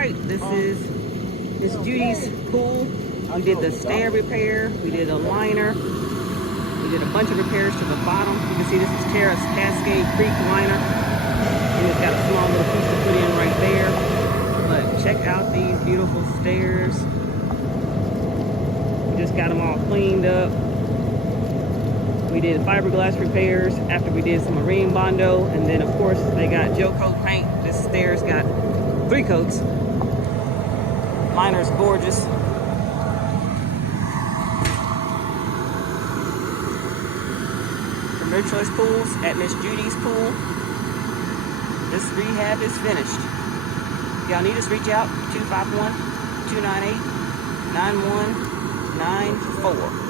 right, this is Miss Judy's pool. We did the stair repair, we did a liner, we did a bunch of repairs to the bottom. You can see this is Tara's Cascade Creek liner, and it's got a small little piece to put in right there. But check out these beautiful stairs. We just got them all cleaned up. We did fiberglass repairs after we did some marine bondo, and then of course they got gel coat paint. This stairs got 3 coats. Liner's gorgeous. From Your Choice Pools at Miss Judy's Pool. This rehab is finished. If y'all need us, reach out 251-298-9194.